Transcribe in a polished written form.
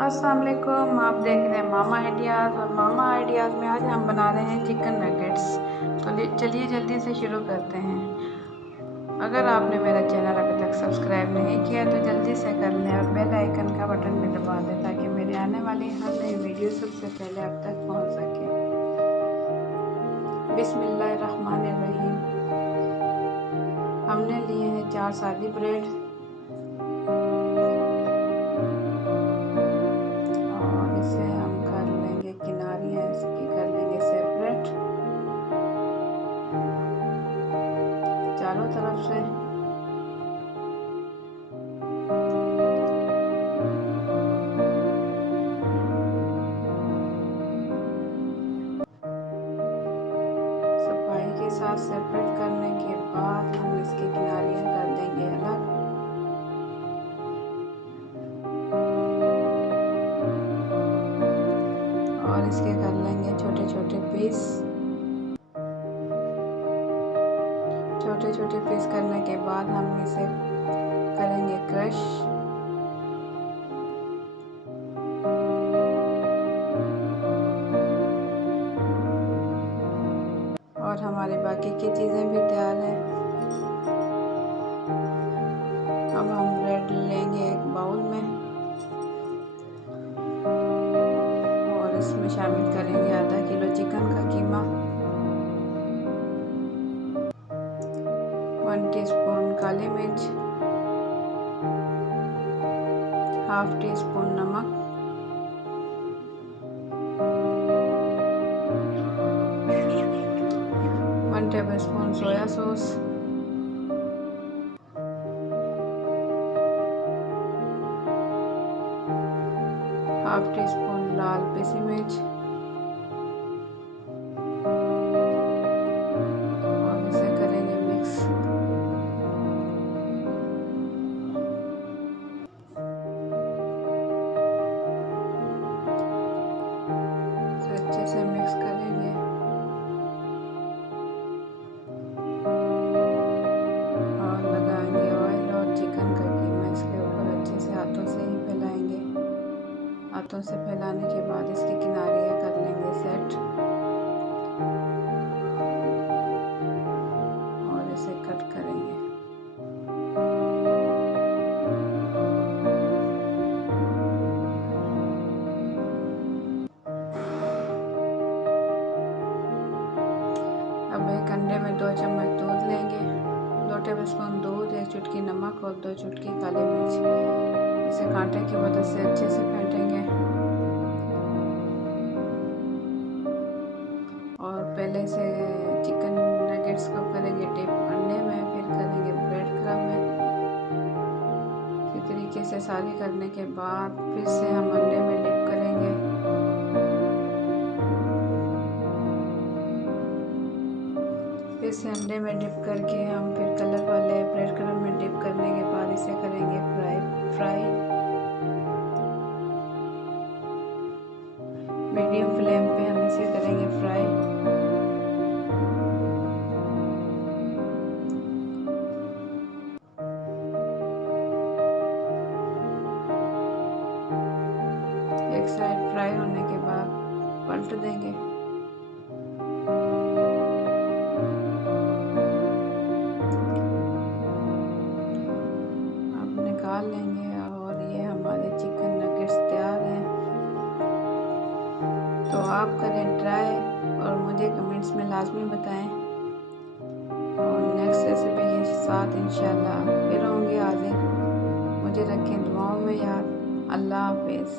अस्सलाम वालेकुम। आप देख रहे हैं मामा आइडियाज़ और मामा आइडियाज़ में आज हम बना रहे हैं चिकन नगेट्स। तो चलिए जल्दी से शुरू करते हैं। अगर आपने मेरा चैनल अभी तक सब्सक्राइब नहीं किया तो जल्दी से कर लें और बेल आइकन का बटन भी दबा दें ताकि मेरे आने वाली हर नई वीडियो सबसे पहले आप तक पहुंच सके। बिस्मिल्लाहिर्रहमानिर्रहीम। हमने लिए हैं 4 सादी ब्रेड और इसे हम कर लेंगे किनारियाँ इसकी कर लेंगे सेपरेट चारों तरफ से। सफाई के साथ सेपरेट करने के बाद हम इसकी किनारियाँ कर देंगे अलग और इसके कर लेंगे छोटे छोटे पीस। छोटे छोटे पीस करने के बाद हम इसे करेंगे क्रश और हमारी बाकी की चीज़ें भी तैयार हैं। अब हम ब्रेड लेंगे एक बाउल में और इसमें शामिल करेंगे आधा किलो चिकन का कीमा, 1 टीस्पून काली मिर्च, हाफ टी स्पून नमक, 1 tablespoon soya sauce, half teaspoon लाल पिसी मिर्च और इसे करेंगे मिक्स। इसे अच्छे से मिक्स करेंगे और लगाएंगे ऑयल और चिकन का कीमा इसके ऊपर अच्छे से हाथों से ही फैलाएंगे। हाथों से फैलाने के बाद इसकी किनारियाँ कर लेंगे सेट और इसे कट करेंगे। अब एक अंडे में 2 चम्मच दूध लेंगे, 2 टेबलस्पून दूध, 1 चुटकी नमक और 2 चुटकी काली मिर्च। इसे कांटे की मदद से अच्छे से फेंटेंगे और पहले से चिकन नगेट्स को करेंगे डिप अंडे में, फिर करेंगे ब्रेड क्रम्ब में। इसी तरीके से सारी करने के बाद फिर से हम अंडे में डिप करेंगे फिर से अंडे में डिप करके हम फिर कलर वाले ब्रेड क्रम्ब में डिप करने के बाद इसे करेंगे फ्राई मीडियम फ्लेम पे हम इसे करेंगे फ्राई। एक साइड फ्राई होने के बाद पलट देंगे। अब निकाल लेंगे और ये हमारे चिकन नगेट्स तैयार हैं। तो आप करें ट्राई और मुझे कमेंट्स में लाजमी बताएं और नेक्स्ट रेसिपी के साथ इंशाल्लाह फिर होंगे हाजिर। मुझे रखें दुआओं में याद। अल्लाह हाफिज़।